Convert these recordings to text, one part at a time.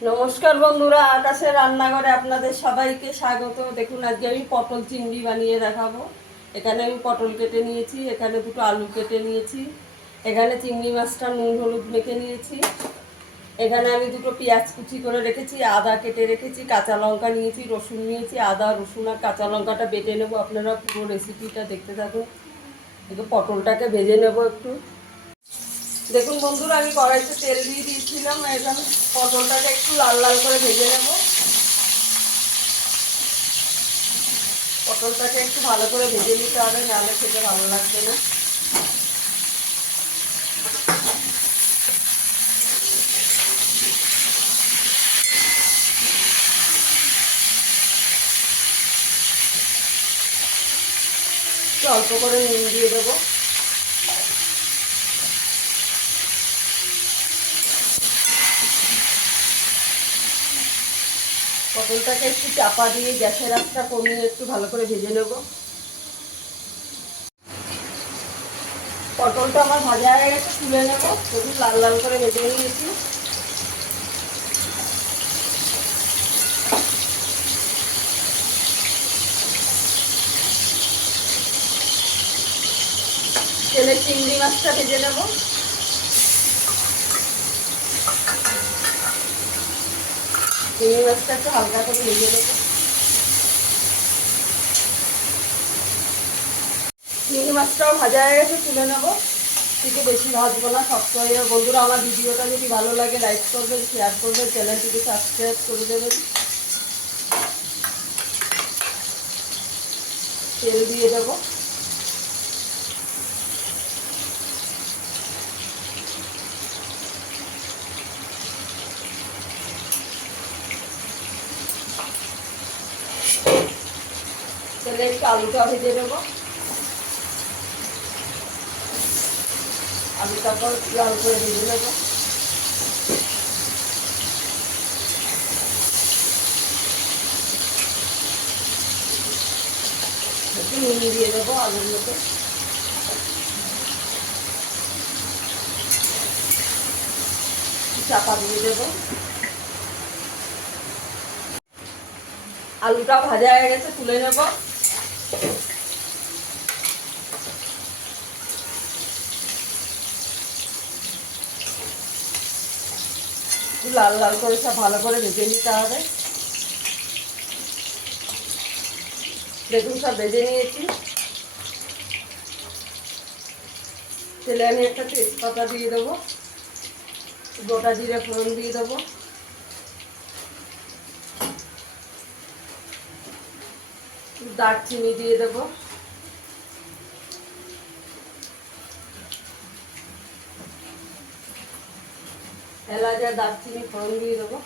নমস্কার বন্ধুরা, আকাশের রান্নাঘরে আপনাদের সবাইকে স্বাগত। দেখুন, আজকে আমি পটল চিংড়ি বানিয়ে দেখাবো। এখানে আমি পটল কেটে নিয়েছি, এখানে দুটো আলু কেটে নিয়েছি, এখানে চিংড়ি মাছটা নুন হলুদ মেখে নিয়েছি, এখানে আমি দুটো পেঁয়াজ কুচি করে রেখেছি, আদা কেটে রেখেছি, কাঁচা লঙ্কা নিয়েছি, রসুন নিয়েছি। আদা রসুন আর কাঁচা লঙ্কাটা বেটে নেবো। আপনারা পুরো রেসিপিটা দেখতে থাকুন। একটু পটলটাকে ভেজে নেবো একটু। দেখুন বন্ধুরা, আমি কড়াইতে তেল দিয়ে দিয়েছিলাম। এখন পটলটাকে একটু লাল লাল করে ভেজে নেব। পটলটাকে একটু ভালো করে ভেজে নিতে হবে, নাহলে খেতে ভালো লাগবে না। একটু অল্প করে নুন দিয়ে দেবো। পটলটাকে একটু চাপা দিয়ে গ্যাসের আঁচটা কমিয়ে একটু ভালো করে ভেজে নেব। পটলটা আমার ভাজা হয়ে গেছে, তুলে নেব। একটু লাল লাল করে ভেজে নিয়েছি। তেলে চিংড়ি মাছটা ভেজে নেব। চিংড়ি মাছটা একটু হালকা করে ভেজে নেব। চিংড়ি মাছটাও ভাজা হয়ে গেছে, তুলে নেবো। থেকে বেশি ভাজবো না, শক্ত হয়ে যাবে। বন্ধুরা, আমার ভিডিওটা যদি ভালো লাগে লাইক করবেন, শেয়ার করবেন, চ্যানেলটিকে সাবস্ক্রাইব করে দেবেন। তেল দিয়ে দেবো। তেলে একটু আলুটা ভেজে দেবো। আলুটা পর লাল করে ভেজে নেবো। একটু নুন দিয়ে দেবো আলুর মধ্যে। চাপা দিয়ে দেবো। আলুটা ভাজা হয়ে গেছে, তুলে নেবো। লাল লাল করে সব ভালো করে ভেজে নিতে হবে। দেখুন, সব ভেজে নিয়েছি। তেলে আমি একটা তেজপাতা দিয়ে দেবো, গোটা জিরে ফোড়ন দিয়ে দেবো, দারচিনি দিয়ে দেবো, এলাচ আর দারচিনি ফোড়ন দিয়ে দেবো,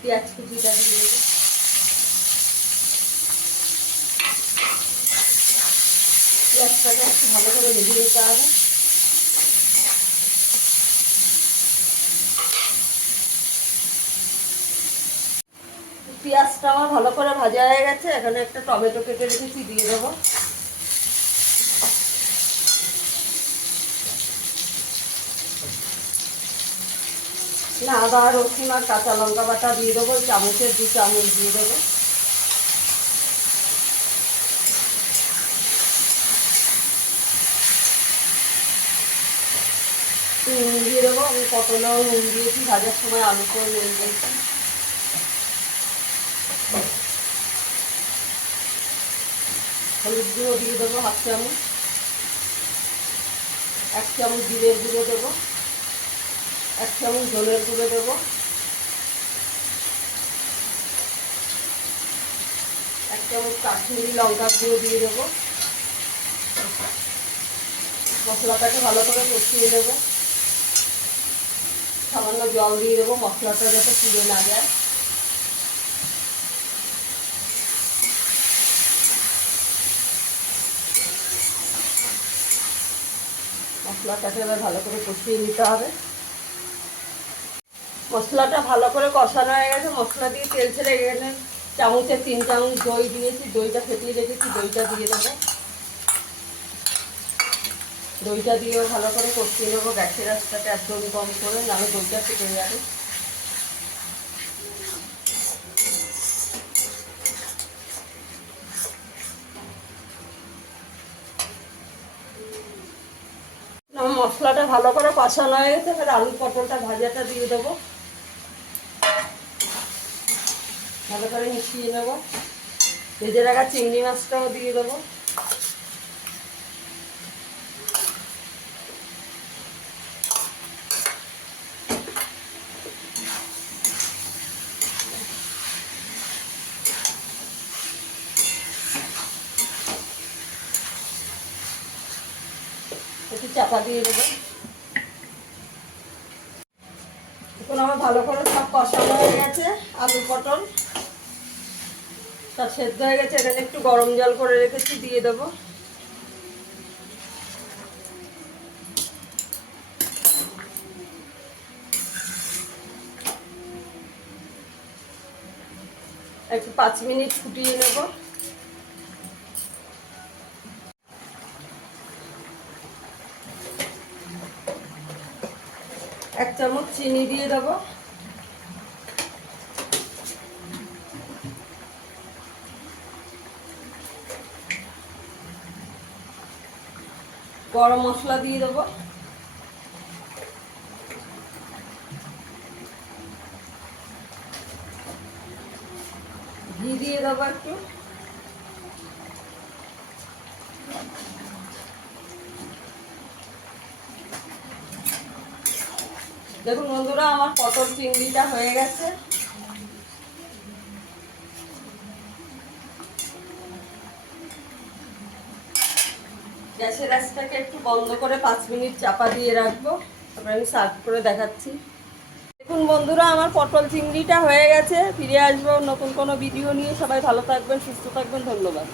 পেঁয়াজ কুচিটা দিয়ে দেবো। পেঁয়াজটাকে একটু ভালো করে ভেজে নিতে হবে। পেঁয়াজটা আমার ভালো করে ভাজা হয়ে গেছে। এখানে একটা টমেটো কেটে রেখেছি, দিয়ে দেবো। না, আদা রসুন আর কাঁচা লঙ্কা বাটা দিয়ে দেবো। চামচের 2 চামচ দিয়ে দেবো। নুন দিয়ে দেবো। আমি পটলেও নুন দিয়েছি, ভাজার সময় আলুতেও নুন দিয়েছি। হলুদ গুঁড়ো দিয়ে দেবো 1/2 চামচ। 1 চামচ জিরের গুঁড়ো দেবো। 1 চামচ ধনের গুঁড়ো দেবো। 1 চামচ কাশ্মীরি লঙ্কার গুঁড়ো দিয়ে দেবো। মশলাটাকে ভালো করে কষিয়ে দেবো। সামান্য জল দিয়ে দেবো, মশলাটা যাতে পুড়ে না যায়। মশলাটাকে এবার ভালো করে কষিয়ে নিতে হবে। মশলাটা ভালো করে কষানো হয়ে গেছে। মশলা দিয়ে তেল ছেড়ে এখানে চামচে 3 চামচ দই দিয়েছি। দইটা ফেটিয়ে রেখেছি, দইটা দিয়ে দেবো। দইটা দিয়েও ভালো করে কষিয়ে নেবো, গ্যাসের আঁচটাকে একদম কম করে, নাহলে দইটা ফুটে যাবে। আমার মশলাটা ভালো করে কষানো হয়ে গেছে, এবার আলু পটলটা ভাজাটা দিয়ে দেবো, ভালো করে মিশিয়ে নেবো। ভেজে রাখা চিংড়ি মাছটাও দিয়ে দেবো। একটু চাপা দিয়ে দেবো। এখন আমার ভালো করে সব কষানো হয়ে গেছে, আলু পটল সব সেদ্ধ হয়ে গেছে। এখানে একটু গরম জল করে রেখেছি, দিয়ে দেবো। একটু 5 মিনিট ফুটিয়ে নেব। এক চামচ চিনি দিয়ে দেবো। গরম মশলা দিয়ে দেবো। ঘি দিয়ে দেবো একটু। দেখুন বন্ধুরা, আমার পটল চিংড়িটা হয়ে গেছে। গ্যাসের আঁচটাকে একটু বন্ধ করে 5 মিনিট চাপা দিয়ে রাখবো, তারপরে আমি সার্ভ করে দেখাচ্ছি। দেখুন বন্ধুরা, আমার পটল চিংড়িটা হয়ে গেছে। ফিরে আসবো নতুন কোনো ভিডিও নিয়ে। সবাই ভালো থাকবেন, সুস্থ থাকবেন, ধন্যবাদ।